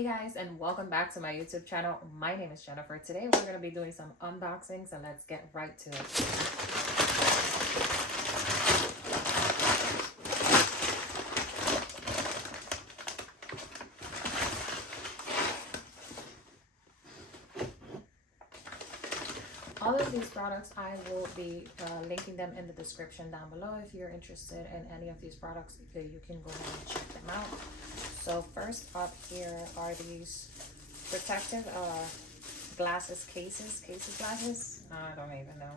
Hey guys, and welcome back to my YouTube channel. My name is Jennefer. Today we're going to be doing some unboxings, and let's get right to it. All of these products, I will be linking them in the description down below. If you're interested in any of these products, you can go ahead and check them out. So first up here are these protective glasses cases. I don't even know.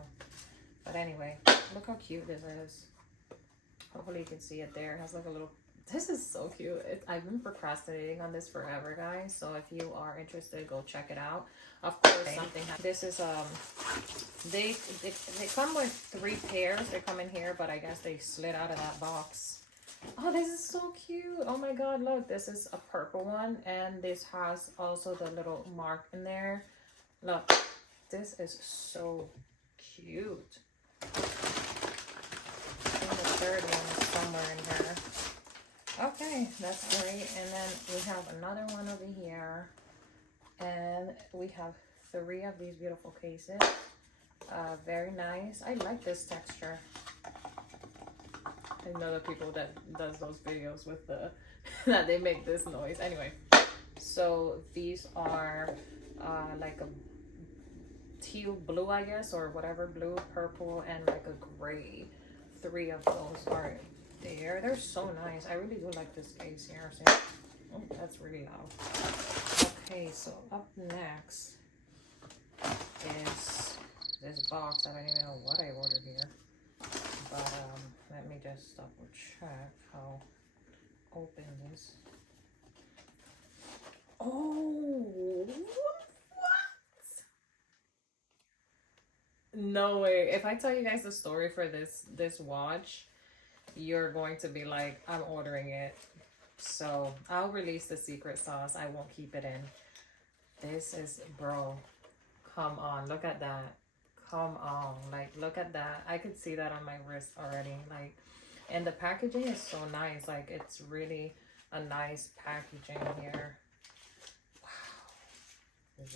But anyway, look how cute this is. Hopefully you can see it there. It has like a little... This is so cute. I've been procrastinating on this forever, guys. So if you are interested, go check it out. Of course, this is they come with 3 pairs. They come in here, but I guess they slid out of that box. Oh, this is so cute. Oh my god, look, this is a purple one, and this has also the little mark in there. Look, this is so cute. I think the third one is somewhere in here. Okay, that's great. And then we have another one over here, and we have 3 of these beautiful cases. Very nice. I like this texture. I know the people that does those videos with the that they make this noise. Anyway, so these are like a teal blue, I guess, or whatever, blue, purple, and like a gray. 3 of those are there. They're so nice. I really do like this case here. See? Oh, that's really loud. Okay, so up next is this box. I don't even know what I ordered here. But let me just double check how open this. Oh, what? No way. If I tell you guys the story for this watch, you're going to be like, I'm ordering it. So I'll release the secret sauce. I won't keep it in. This is, bro, come on, look at that. Come on, like, look at that. I could see that on my wrist already. Like, and the packaging is so nice. Like, it's really a nice packaging here.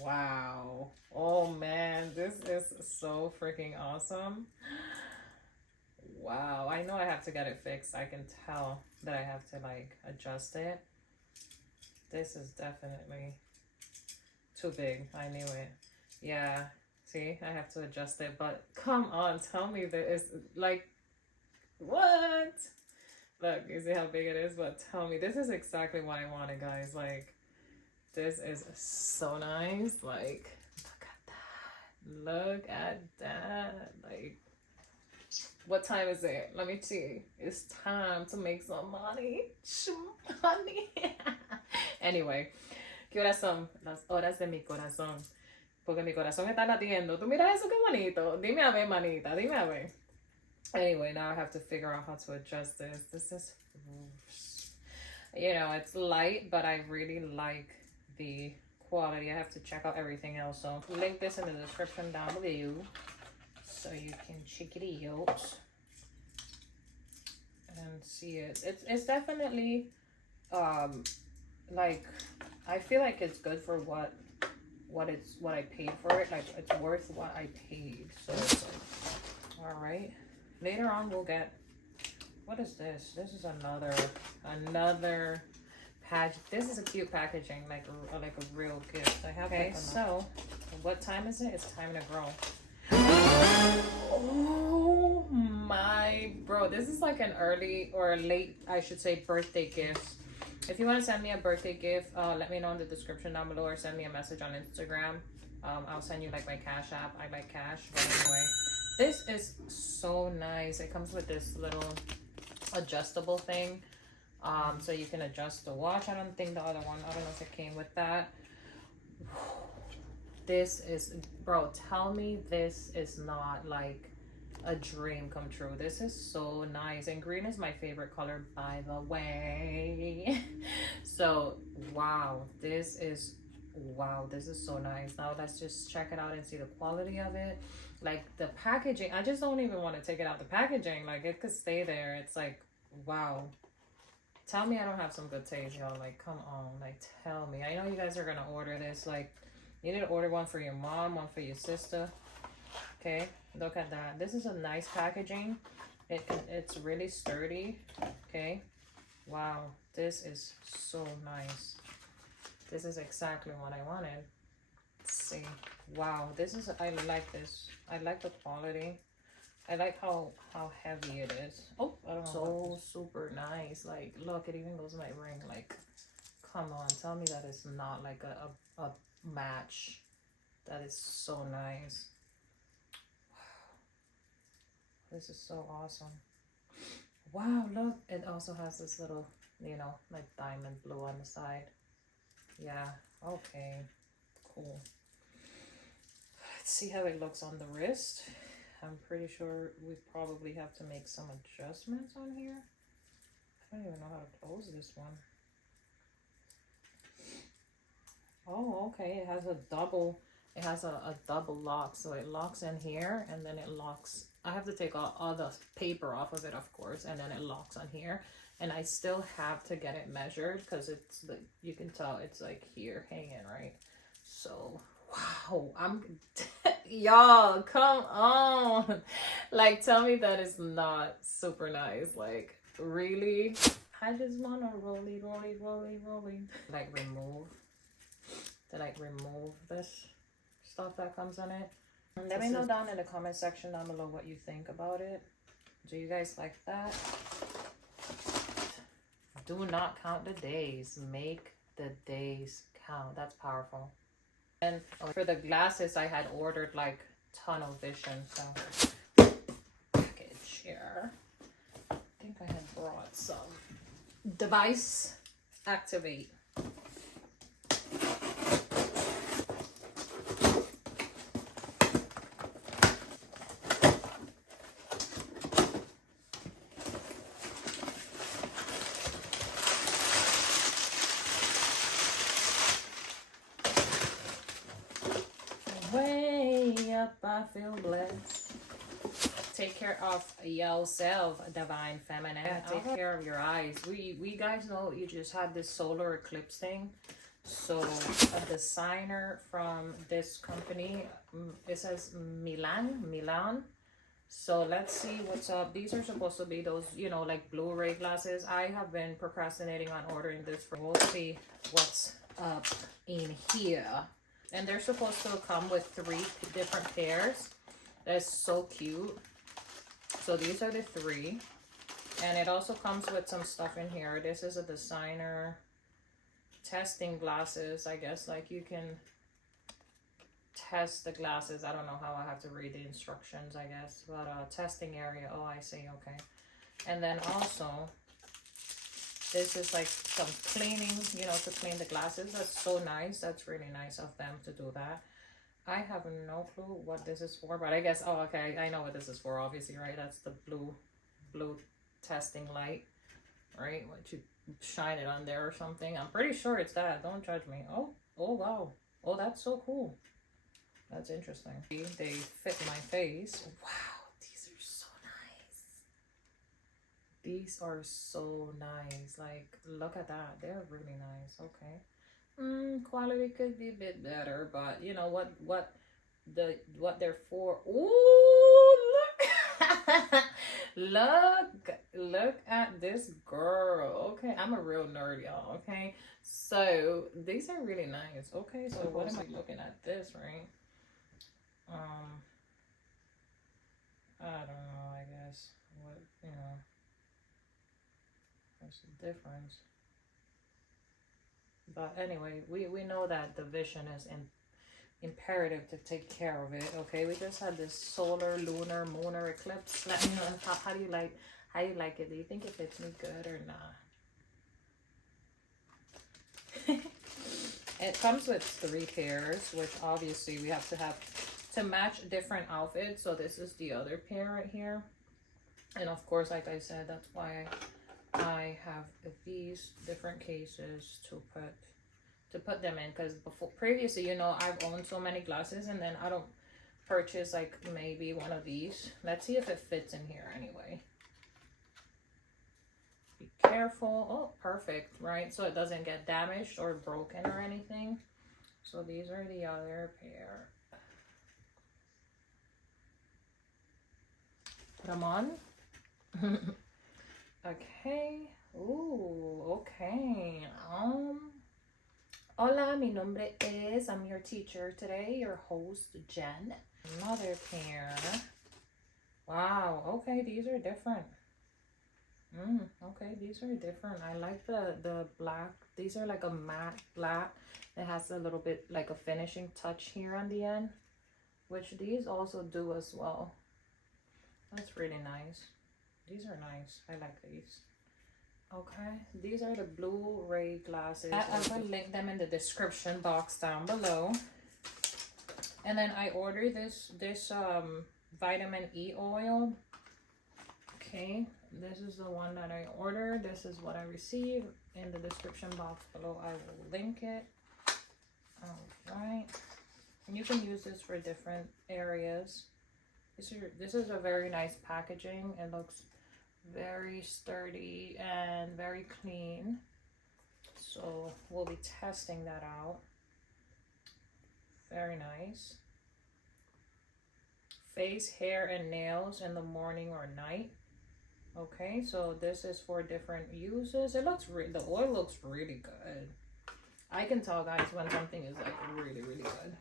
Wow. Oh man, this is so freaking awesome. Wow, I know I have to get it fixed. I can tell that I have to like adjust it. This is definitely too big. I knew it. Yeah, see, I have to adjust it. But come on, tell me that it's like, what? Look, you see how big it is? But tell me, this is exactly what I wanted, guys. Like, this is so nice. Like, look at that. Like, what time is it? Let me see. It's time to make some money. Money. Anyway, ¿qué horas son? Las horas de mi corazón. Porque mi corazón está latiendo. ¿Tú miras eso qué bonito? Dime a ver, manita. Dime a ver. Anyway, now I have to figure out how to adjust this. This is, you know, it's light, but I really like the quality. I have to check out everything else. So link this in the description down below, so you can check it out and see it. It's definitely like, I feel like it's good for what I paid for it. Like, it's worth what I paid. So it's like, all right. Later on we'll get, what is this? This is another patch. This is a cute packaging, like a real gift. I have. Okay, so what time is it? It's time to grow. Oh my, bro, this is like an early or a late, I should say, birthday gift. If you want to send me a birthday gift, let me know in the description down below, or send me a message on Instagram. I'll send you like my Cash App. I like cash. But anyway, this is so nice. It comes with this little adjustable thing, so you can adjust the watch. I don't think the other one, I don't know if it came with that. This is, bro, tell me this is not like a dream come true. This is so nice, and green is my favorite color, by the way. So wow, this is so nice. Now let's just check it out and see the quality of it. Like, the packaging, I just don't even want to take it out the packaging. Like, it could stay there. It's like, wow, Tell me I don't have some good taste, y'all. Like, come on. Like, tell me. I know you guys are going to order this. Like, you need to order one for your mom, one for your sister. Okay, look at that. This is a nice packaging. It's really sturdy. Okay. Wow, this is so nice. This is exactly what I wanted. Let's see. Wow, this is, I like this. I like the quality. I like how heavy it is. Oh, I don't know. So super nice. Like, look, it even goes in my ring. Like, come on, tell me that it's not like a match. That is so nice. Wow. This is so awesome. Wow, look, it also has this little, you know, like diamond blue on the side. Yeah, okay, cool. Let's see how it looks on the wrist. I'm pretty sure we probably have to make some adjustments on here. I don't even know how to close this one. Oh, okay, it has a double lock, so it locks in here and then it locks. I have to take all the paper off of it, of course, and then it locks on here. And I still have to get it measured because it's the, you can tell it's like here hanging, right? So wow, y'all, come on. Like, tell me that is not super nice. Like, really? I just want to rolly. Like, remove this stuff that comes in it. Let me know down in the comment section down below what you think about it. Do you guys like that? Do not count the days. Make the days count. That's powerful. And for the glasses, I had ordered like tunnel vision. So package here. I think I had brought some. Device activate. Way up, I feel blessed. Take care of yourself, divine feminine. Yeah, take care of your eyes. We guys know you just had this solar eclipse thing. So a designer from this company, it says Milan. So let's see what's up. These are supposed to be those, you know, like Blu-ray glasses. I have been procrastinating on ordering this. We'll see what's up in here. And they're supposed to come with 3 different pairs. That's so cute. So these are the 3. And it also comes with some stuff in here. This is a designer testing glasses. I guess like you can test the glasses. I don't know how I have to read the instructions, I guess. But testing area. Oh, I see. Okay. And then also, this is like some cleaning, you know, to clean the glasses. That's so nice. That's really nice of them to do that. I have no clue what this is for, but I guess, oh, okay, I know what this is for, obviously, right? That's the blue testing light, right? What you shine it on there or something. I'm pretty sure it's that. Don't judge me. Oh, wow. Oh, that's so cool. That's interesting. They fit my face. Wow. These are so nice. Like, look at that. They're really nice. Okay. Quality could be a bit better, but you know what they're for. Ooh, look. look at this girl. Okay, I'm a real nerd, y'all. Okay, so these are really nice. Okay, so what am I looking at this, right? I don't know, I guess. What, you know. What's the difference? But anyway, we know that the vision is imperative to take care of it. Okay, we just had this solar, lunar, moonar eclipse. Let me know how do you like it? Do you think it fits me good or not? It comes with 3 pairs, which obviously we have to match different outfits. So this is the other pair right here, and of course, like I said, that's why I have these different cases to put them in, because previously, you know, I've owned so many glasses and then I don't purchase like maybe one of these. Let's see if it fits in here anyway. be careful. Oh, perfect, right? So it doesn't get damaged or broken or anything. So these are the other pair. Put them on. Okay. Ooh, okay. Hola, mi nombre es, I'm your teacher today, your host, Jen. Another pair. Wow, okay, these are different. Okay, these are different. I like the black. These are like a matte black. It has a little bit like a finishing touch here on the end, which these also do as well. That's really nice. These are nice. I like these. Okay, these are the Blu-ray glasses. I'm gonna link them in the description box down below. And then I ordered this vitamin E oil. Okay, this is the one that I ordered. This is what I received. In the description box below, I will link it. All right, and you can use this for different areas. This is a very nice packaging. It looks very sturdy and very clean. So we'll be testing that out. Very nice. Face, hair, and nails in the morning or night. Okay, so this is for different uses. It looks the oil looks really good. I can tell, guys, when something is like really, really good.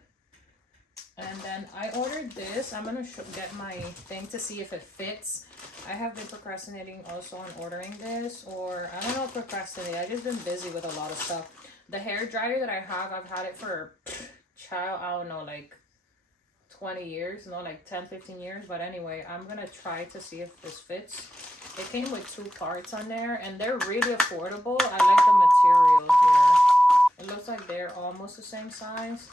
And then I ordered this. I'm gonna get my thing to see if it fits. I have been procrastinating also on ordering this, or I don't know, procrastinating. I've just been busy with a lot of stuff. The hair dryer that I have, I've had it for child, I don't know, like 20 years, no, like 10-15 years. But anyway, I'm gonna try to see if this fits. It came with 2 parts on there, and they're really affordable. I like the material here. It looks like they're almost the same size,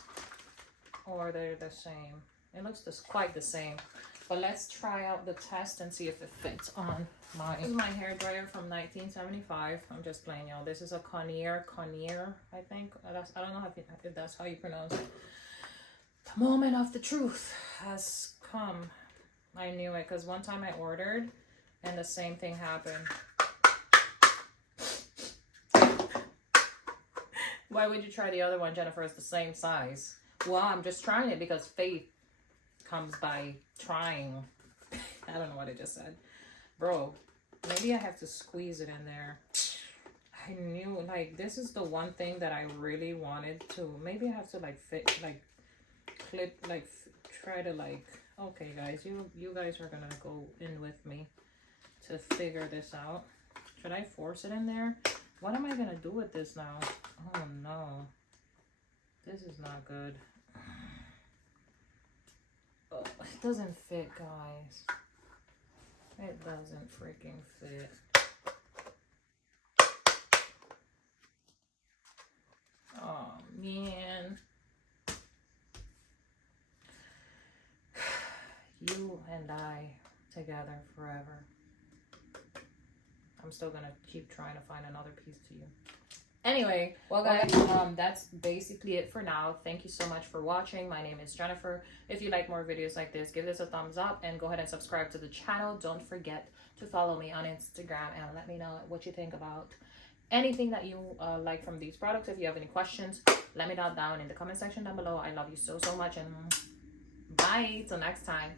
or they're the same. It looks just quite the same. But let's try out the test and see if it fits on my. This is my hair dryer from 1975. I'm just playing, y'all. This is a Conair, I think. I don't know if that's how you pronounce it. The moment of the truth has come. I knew it because one time I ordered and the same thing happened. Why would you try the other one, Jennefer? It's the same size. Well, I'm just trying it because faith comes by trying. I don't know what I just said. Bro, maybe I have to squeeze it in there. I knew, like, this is the one thing that I really wanted to. Maybe I have to, like, fit, like, clip, like, try to, like, okay, guys, you guys are gonna go in with me to figure this out. Should I force it in there? What am I gonna do with this now? Oh, no. This is not good. Oh, it doesn't fit, guys. It doesn't freaking fit. Oh, man. You and I together forever. I'm still gonna keep trying to find another piece to you. Anyway, well, guys, that's basically it for now. Thank you so much for watching. My name is Jennefer. If you like more videos like this, give this a thumbs up and go ahead and subscribe to the channel. Don't forget to follow me on Instagram and let me know what you think about anything that you like from these products. If you have any questions, let me know down in the comment section down below. I love you so much, and bye till next time.